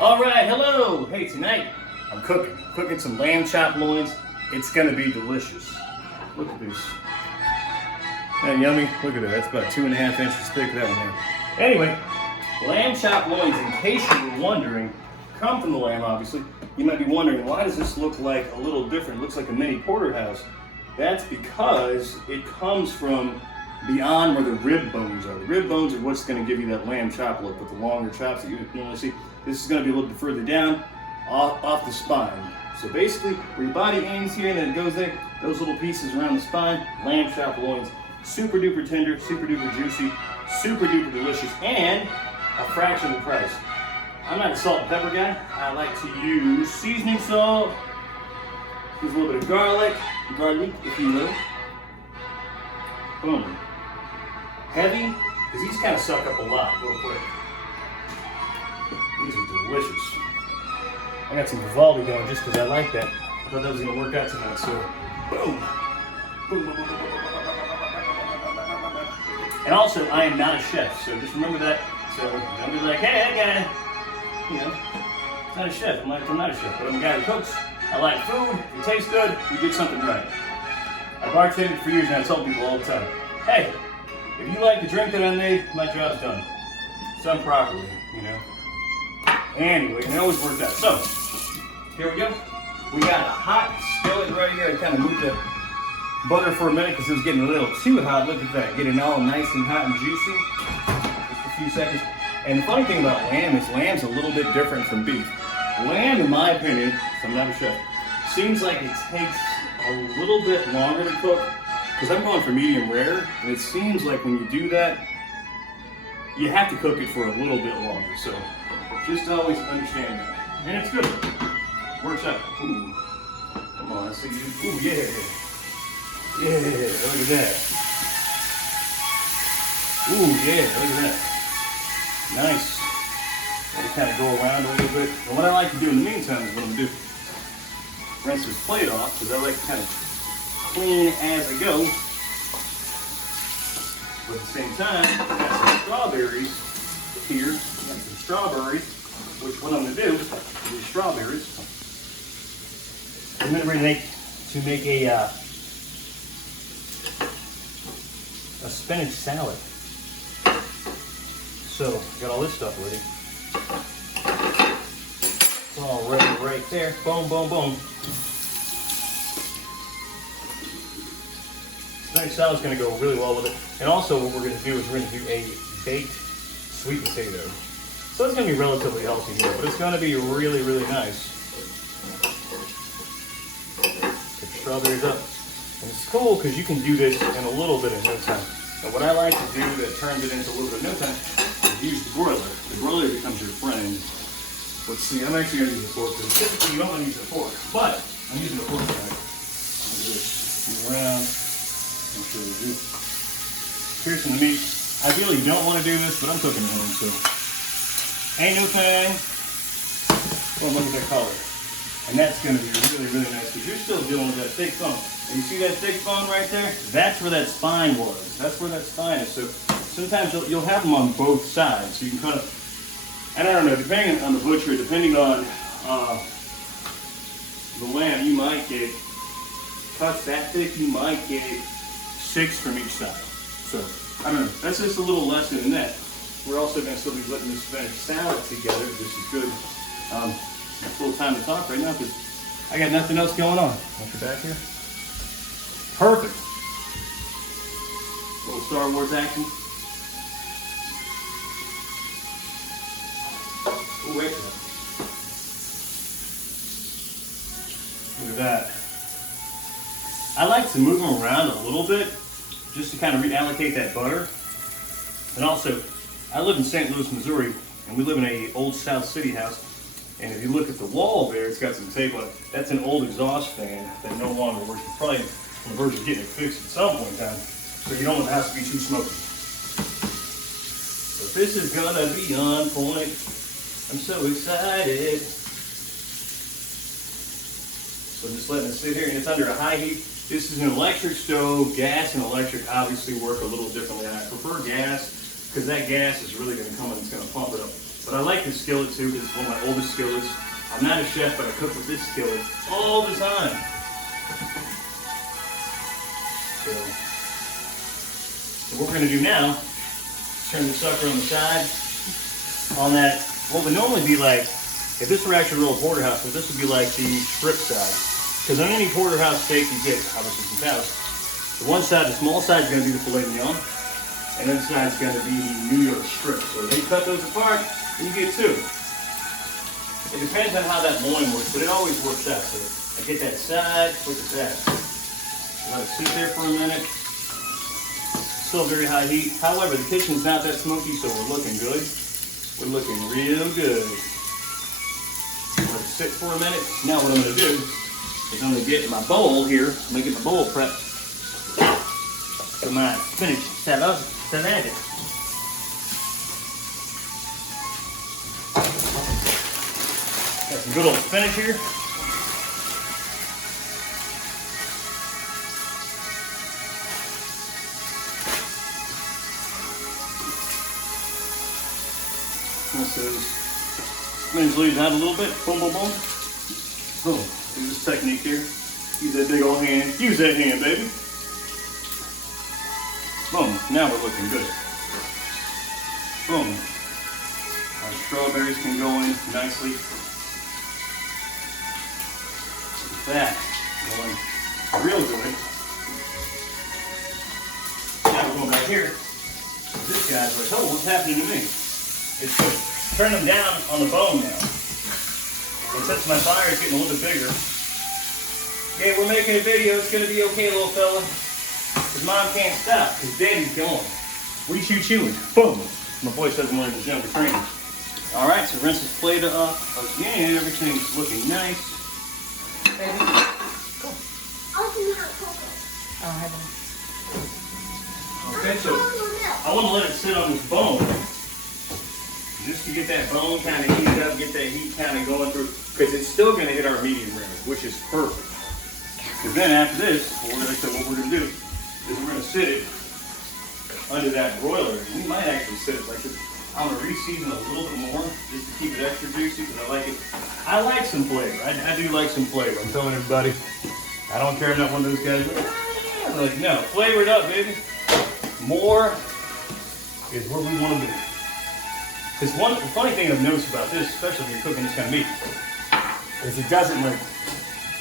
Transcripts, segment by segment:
All right, hello. Hey, tonight I'm cooking some lamb chop loins. It's gonna be delicious. Look at this. That yummy? Look at that. That's about 2.5 inches thick. That one there. Anyway, lamb chop loins. In case you were wondering, come from the lamb. Obviously, you might be wondering why does this look like a little different? It looks like a mini porterhouse. That's because it comes from beyond where the rib bones are. The rib bones are what's going to give you that lamb chop look with the longer chops that you normally see. This is going to be a little bit further down, off the spine. So basically, where your body ends here and then it goes there, those little pieces around the spine, lamb chop loins, super duper tender, super duper juicy, super duper delicious, and a fraction of the price. I'm not a salt and pepper guy. I like to use seasoning salt, use a little bit of garlic if you will. Boom. Heavy, because these kind of suck up a lot real quick. These are delicious. I got some Vivaldi going just because I like that. I thought that was going to work out tonight, so boom. Boom, boom, boom, boom, boom, boom. And also, I am not a chef, so just remember that. So don't be like, hey, that guy, you know, he's not a chef. I'm not a chef, but I'm a guy who cooks. I like food. If it tastes good, you did something right. I bartended for years and I tell people all the time, hey, if you like the drink that I made, my job's done. It's done properly, you know. Anyway, it always worked out. So, here we go. We got a hot skillet right here. I kind of moved the butter for a minute because it was getting a little too hot. Look at that, getting all nice and hot and juicy. Just a few seconds. And the funny thing about lamb is lamb's a little bit different from beef. Lamb, in my opinion, so I'm not a chef, seems like it takes a little bit longer to cook because I'm going for medium rare, and it seems like when you do that, you have to cook it for a little bit longer. So just always understand that. And it's good. Works out. Ooh. Come on, let's see. Ooh, yeah. Yeah, look at that. Ooh, yeah, look at that. Nice. Let it kind of go around a little bit. And what I like to do in the meantime is what I'm going to do. Rinse this plate off because I like to kind of clean as I go. But at the same time, I got some strawberries here. I got some strawberries, which what I'm going to do is these strawberries. I'm going to make a spinach salad. So, got all this stuff ready. It's all ready right there. Boom, boom, boom. Spinach salad's going to go really well with it. And also what we're going to do is we're going to do a baked sweet potato. So it's going to be relatively healthy here, but it's going to be really, really nice. Get the strawberries up. And it's cool because you can do this in a little bit of no time. And what I like to do that turns it into a little bit of no time is use the broiler. The broiler becomes your friend. Let's see, I'm actually going to use a fork because typically you don't want to use a fork, but I'm using a fork tonight. I'll do this. Move around. Make sure we do. Piercing the meat. Ideally you don't want to do this, but I'm cooking at home, so ain't no thing. Well, look at that color. And that's going to be really, really nice because you're still dealing with that thick bone. And you see that thick bone right there? That's where that spine was. That's where that spine is. So sometimes you'll have them on both sides. So you can kind of, and I don't know, depending on the butcher, depending on the lamb, you might get cuts that thick, you might get 6 from each side. So, I don't know, that's just a little lesson in that. We're also going to still be putting this spinach salad together. This is good. It's a little time to talk right now because I got nothing else going on. Want your back here? Perfect. A little Star Wars action. Ooh, wait. Look at that. I like to move them around a little bit just to kind of reallocate that butter. And also, I live in St. Louis, Missouri, and we live in an old South City house. And if you look at the wall there, it's got some tape on it. That's an old exhaust fan that no longer works. It's probably on the verge of getting it fixed at some point in time. So you don't want the house to be too smoky. But this is gonna be on point. I'm so excited. So just letting it sit here, and it's under a high heat. This is an electric stove. Gas and electric obviously work a little differently. And I prefer gas because that gas is really going to come and it's going to pump it up But I like this skillet too because it's one of my oldest skillets. I'm not a chef, but I cook with this skillet all the time. So what we're going to do now, turn the sucker on the side. On that, what would normally be like, if this were actually a real porterhouse, so this would be like the strip side. Because on any porterhouse steak you get, obviously from cows, the one side, the small side is going to be the filet mignon, and then the side is going to be the New York strip. So they cut those apart, and you get two. It depends on how that loin works, but it always works out. So I get that side, look at that. Let it sit there for a minute. Still very high heat. However, the kitchen's not that smoky, so we're looking good. We're looking real good. Let it sit for a minute. Now what I'm going to do is I'm going to get my bowl here. I'm going to get my bowl prepped for my spinach salad. Got some good old spinach here. This is spinach leaves out a little bit. Boom, boom, boom. Boom. Do this technique here. Use that big old hand. Use that hand, baby. Boom. Now we're looking good. Boom. Our strawberries can go in nicely. Look at that. Going real good. Now we're going back here. This guy's like, oh, what's happening to me? It's good. Turn them down on the bone now. And since my fire is getting a little bit bigger, okay, we're making a video. It's going to be okay, little fella. Because mom can't stop, because daddy's gone. What are you chewing? Boom. My voice doesn't want to jump the train. All right, so rinse this plate off again. Everything's looking nice. Baby, go. I'll have it. Okay, so I want to let it sit on this bone. Just to get that bone kind of heated up, get that heat kind of going through, because it's still going to hit our medium rare, which is perfect. Because then after this, what we're going to do is we're going to sit it under that broiler. We might actually sit it like this. I'm going to re-season a little bit more just to keep it extra juicy because I like it. I like some flavor. I do like some flavor. I'm telling everybody. I don't care. I'm not one of those guys. I'm like, no, flavor it up, baby. More is where we want to be. Because the funny thing I've noticed about this, especially when you're cooking this kind of meat, is it doesn't like,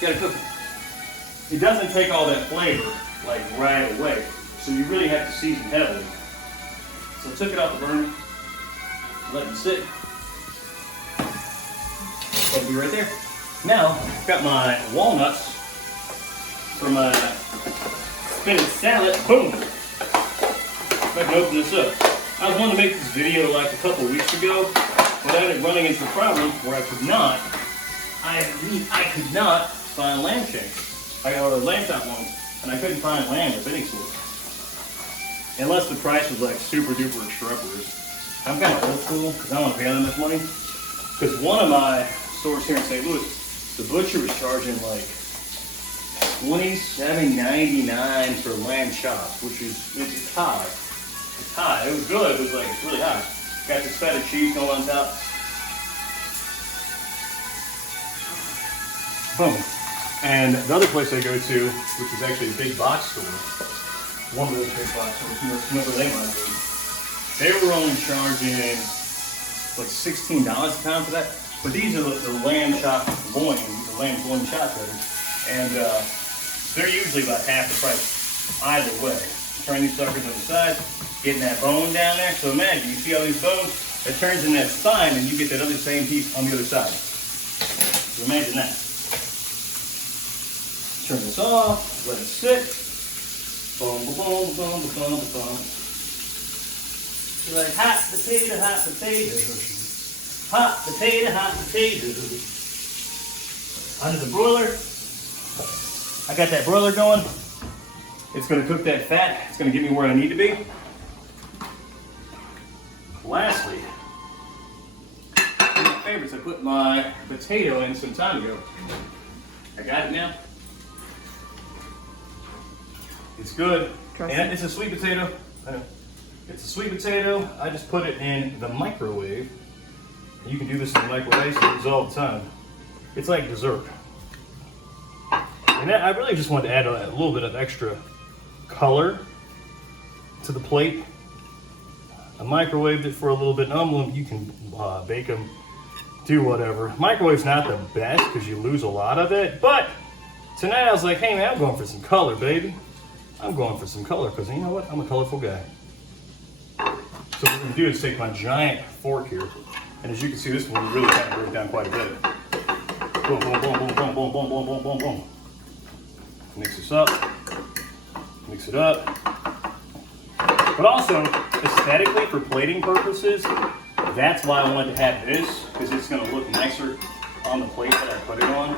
you gotta cook it. It doesn't take all that flavor like right away. So you really have to season heavily. So I took it off the burner, let it sit. That'll be right there. Now, I've got my walnuts for my spinach salad. Boom! If I can open this up. I was wanting to make this video like a couple weeks ago, but I ended up running into a problem where I could not find lamb shanks. I ordered lamb chop ones, and I couldn't find lamb of any sort. Unless the price was like super duper extravagant. I'm kind of old school because I don't want to pay that much money. Because one of my stores here in St. Louis, the butcher was charging like $27.99 for lamb chops, which is it's high. It's high. It was good. It was like, it's really high. Got this feta cheese going on top. Boom. And the other place I go to, which is actually a big box store, one of those big box stores, whoever they might be, they were only charging like $16 a pound for that. But these are the lamb chop loin, the lamb loin chop cutters, and they're usually about half the price either way. Turn these suckers on the side, getting that bone down there. So imagine, you see all these bones, it turns in that spine and you get that other same piece on the other side. So imagine that. Turn this off, let it sit. Boom, boom, boom, boom, boom, boom. You're like, hot potato, hot potato. Hot potato, hot potato. Under the broiler. I got that broiler going. It's going to cook that fat. It's going to get me where I need to be. Lastly, one of my favorites, I put my potato in some time ago. I got it now. It's good. And it's a sweet potato. I know. It's a sweet potato. I just put it in the microwave You can do this in the microwave, so use all the time. It's like dessert. And I really just wanted to add a little bit of extra color to the plate. I microwaved it for a little bit. You can bake them, do whatever. Microwave's not the best because you lose a lot of it, but tonight I was like, hey man, I'm going for some color, baby. I'm going for some color because you know what? I'm a colorful guy. So what I'm gonna do is take my giant fork here, and as you can see, this one really kind of break down quite a bit. Boom, boom, boom, boom, boom, boom, boom, boom, boom, boom, boom. Mix this up. Mix it up. But also, aesthetically, for plating purposes, that's why I wanted to have this, because it's gonna look nicer on the plate that I put it on.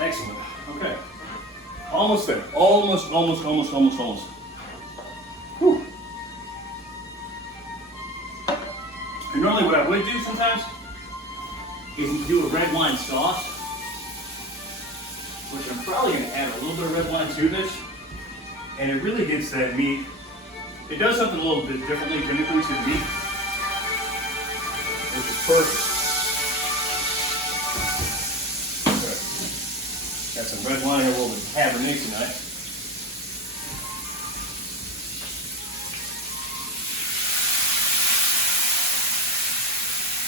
Excellent. Okay. Almost there. Almost. Whew. And normally what I would do sometimes is do a red wine sauce, which I'm probably going to add a little bit of red wine to this, and it really gets that meat. It does something a little bit differently chemically to the meat, which is perfect. Okay. Got some red wine here, a little bit of Cabernet tonight.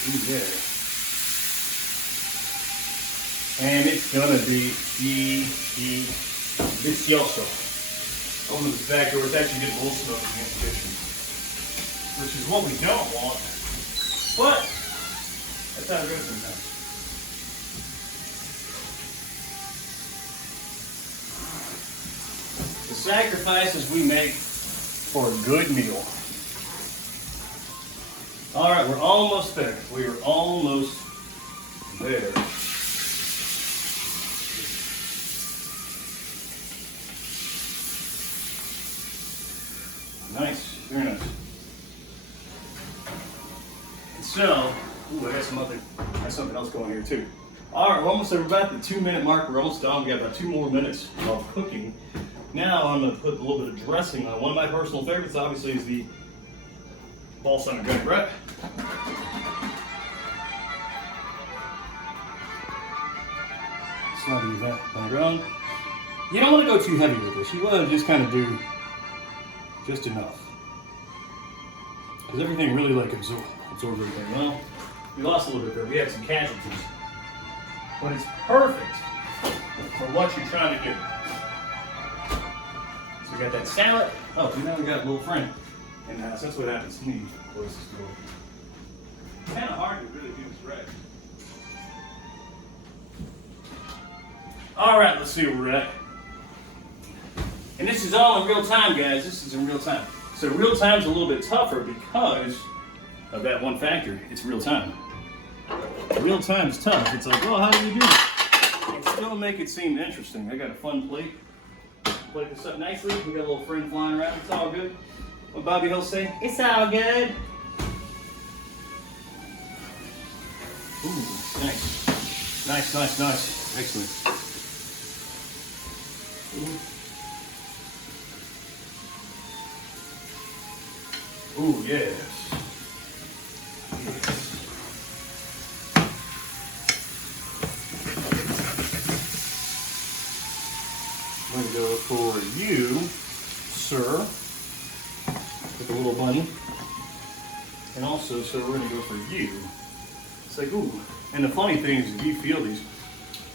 Ooh, yeah. And it's gonna be delicioso. Open this back door, it's actually getting a little smoky in the kitchen, which is what we don't want, but that's how it goes sometimes. The sacrifices we make for a good meal. All right, we're almost there. We are almost there. Nice, very nice. And so, ooh, I got something else going here too. All right, we're almost there. We're about the 2-minute mark. We're almost done. We got about 2 more minutes of cooking. Now I'm gonna put a little bit of dressing on. One of my personal favorites, obviously, is the balsamic vinaigrette. Slide the vinaigrette. You don't want to go too heavy with this. You want to just kind of do just enough, because everything really like absorbs everything. Well, we lost a little bit there. We had some casualties, but it's perfect for what you're trying to do. So we got that salad. Oh, so now we got a little friend in the house. That's what happens when you close this door. It's kind of hard to really do this right. All right, let's see where we're at. And this is all in real time, guys. This is in real time. So real time's a little bit tougher because of that one factor. It's real time. Real time's tough. It's like, well, how do you do it? And still make it seem interesting. I got a fun plate. Plate this up nicely. We got a little friend flying around. It's all good. What Bobby Hill say? It's all good. Ooh, nice. Nice. Excellent. Ooh, yes. I'm going to go for you, sir, with the little bunny. And also, so we're going to go for you. It's like, ooh. And the funny thing is, if you feel these,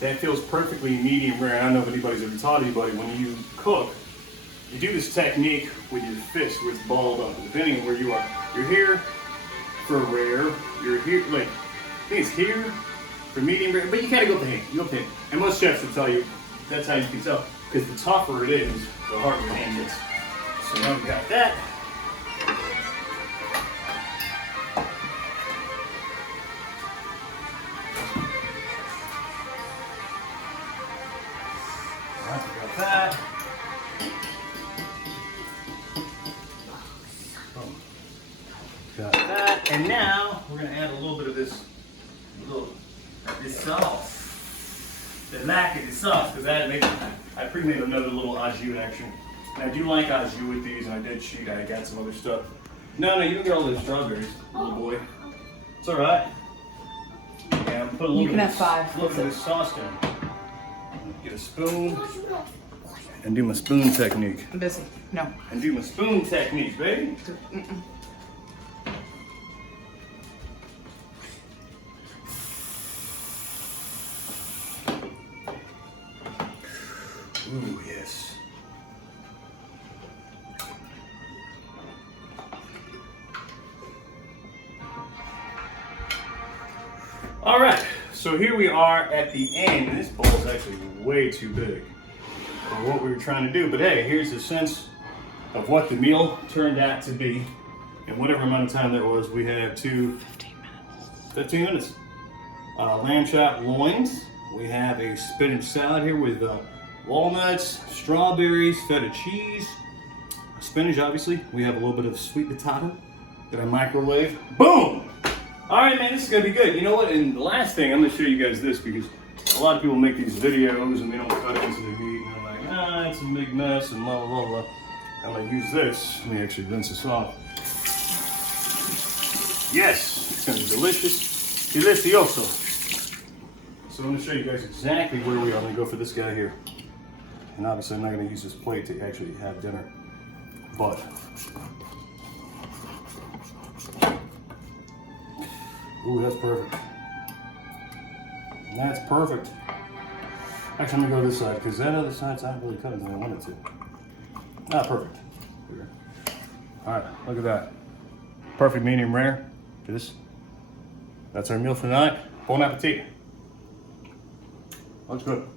that feels perfectly medium rare. I don't know if anybody's ever taught anybody, when you cook, you do this technique with your fist where it's balled up, depending on where you are. You're here for rare, you're here, like, I think it's here for medium rare, but you kind of go with the hand, you go with the hand. And most chefs will tell you, that's how you can tell, because the tougher it is, the harder the hand gets. So now we got that. That. Got that. And now we're going to add a little bit of this sauce. The lack of the sauce, because I pre-made another little au jus action. I do like au jus with these, and I did cheat. I got some other stuff. No, you don't get all those strawberries, little boy. It's all right. Yeah, I'm put a little You can bit have 5. Look at this sauce down. Get a spoon and do my spoon technique. I'm busy. No. And do my spoon technique, baby. Ooh, yes. All right, so here we are at the end, and this bowl is actually way too big for what we were trying to do. But hey, here's a sense of what the meal turned out to be. And whatever amount of time that was, we have 15 minutes. 15 minutes. Lamb chop loins. We have a spinach salad here with walnuts, strawberries, feta cheese, spinach obviously. We have a little bit of sweet potato that I microwave. Boom! All right, man, this is gonna be good. You know what? And the last thing, I'm gonna show you guys this because a lot of people make these videos and they don't cut it into the meat and they're like, it's a big mess and blah, blah, blah. I'm gonna use this. Let me actually rinse this off. Yes, it's gonna be delicious. Delicioso. So I'm gonna show you guys exactly where we are. I'm gonna go for this guy here. And obviously I'm not gonna use this plate to actually have dinner, but ooh, that's perfect. That's perfect. Actually, I'm gonna go this side because that other side's not really cut as I want it to. Perfect. Here. All right, look at that. Perfect medium rare. This. That's our meal for tonight. Bon appetit. Looks good.